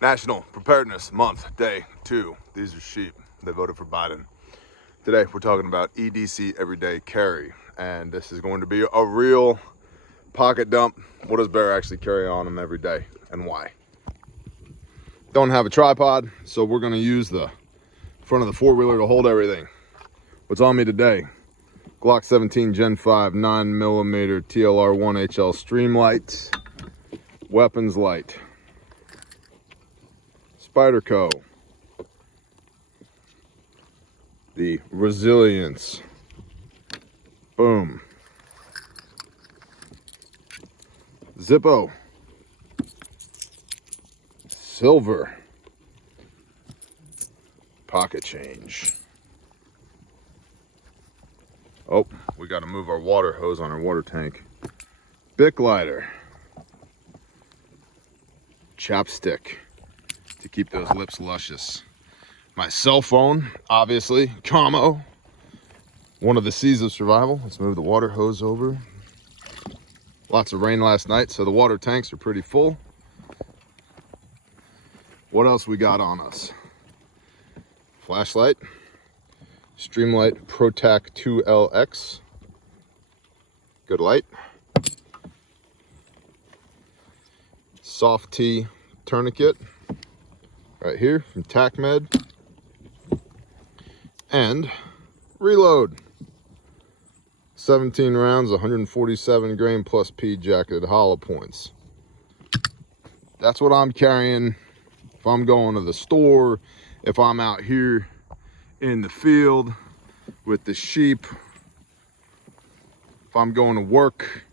National Preparedness Month, Day 2. These are sheep. They voted for Biden. Today, we're talking about EDC everyday carry. And this is going to be a real pocket dump. What does Bear actually carry on him every day and why? Don't have a tripod, so we're going to use the front of the four-wheeler to hold everything. What's on me today? Glock 17 Gen 5 9mm TLR1 HL stream lights, weapons light, Spyderco, the Resilience, boom, Zippo, silver, pocket change. Oh, we got to move our water hose on our water tank. Bic lighter, chapstick to keep those lips luscious. My cell phone, obviously, commo, one of the C's of survival. Let's move the water hose over. Lots of rain last night, so the water tanks are pretty full. What else we got on us? Flashlight, Streamlight ProTac 2LX, good light. Soft T tourniquet, right here from TacMed. And reload. 17 rounds, 147 grain plus P jacketed hollow points. That's what I'm carrying if I'm going to the store, if I'm out here in the field with the sheep, if I'm going to work.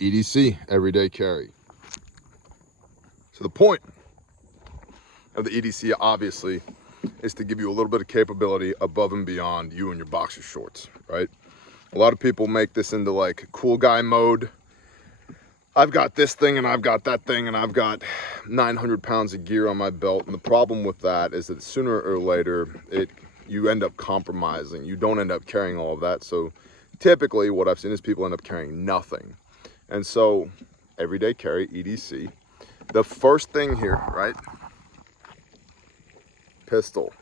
EDC, everyday carry. So the point of the EDC obviously is to give you a little bit of capability above and beyond you and your boxer shorts, right? A lot of people make this into like cool guy mode. I've got this thing and I've got that thing and I've got 900 pounds of gear on my belt. And the problem with that is that sooner or later, you end up compromising. You don't end up carrying all of that. So typically what I've seen is people end up carrying nothing. And so everyday carry, EDC. The first thing here, right? Pistol.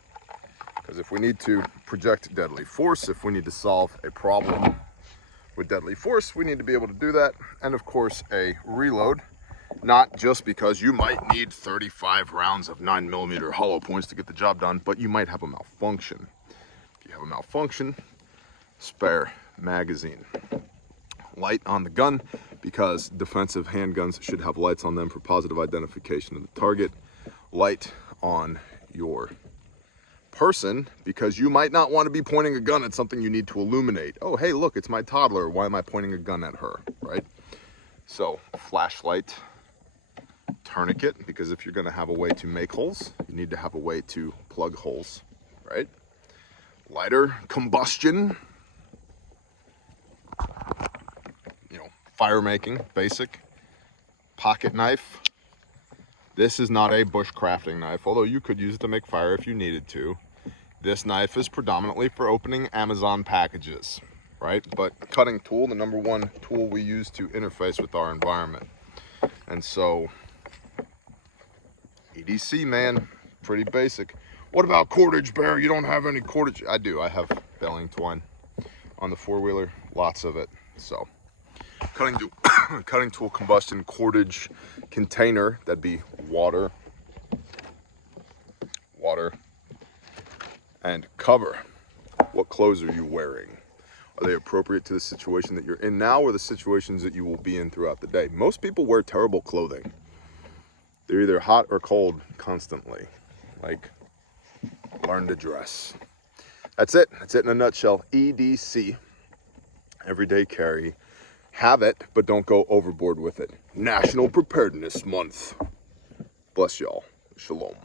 Because if we need to project deadly force, if we need to solve a problem with deadly force, we need to be able to do that. And of course, a reload, not just because you might need 35 rounds of 9mm hollow points to get the job done, but you might have a malfunction. If you have a malfunction, spare magazine. Light on the gun, because defensive handguns should have lights on them for positive identification of the target. Light on your person, because you might not want to be pointing a gun at something you need to illuminate. Oh, hey, look, it's my toddler. Why am I pointing a gun at her, right? So, flashlight, tourniquet, because if you're going to have a way to make holes, you need to have a way to plug holes, right? Lighter, combustion, fire making, basic. Pocket knife. This is not a bushcrafting knife, although you could use it to make fire if you needed to. This knife is predominantly for opening Amazon packages, right? But cutting tool, the number one tool we use to interface with our environment. And so, EDC, man, pretty basic. What about cordage, Bear? You don't have any cordage? I do. I have baling twine on the four-wheeler, lots of it. So, cutting tool, combustion, cordage, container, that'd be water, and cover. What clothes are you wearing? Are they appropriate to the situation that you're in now or the situations that you will be in throughout the day? Most people wear terrible clothing. They're either hot or cold constantly. Like, learn to dress. That's it. That's it in a nutshell. EDC, everyday carry. Have it, but don't go overboard with it. National Preparedness Month. Bless y'all. Shalom.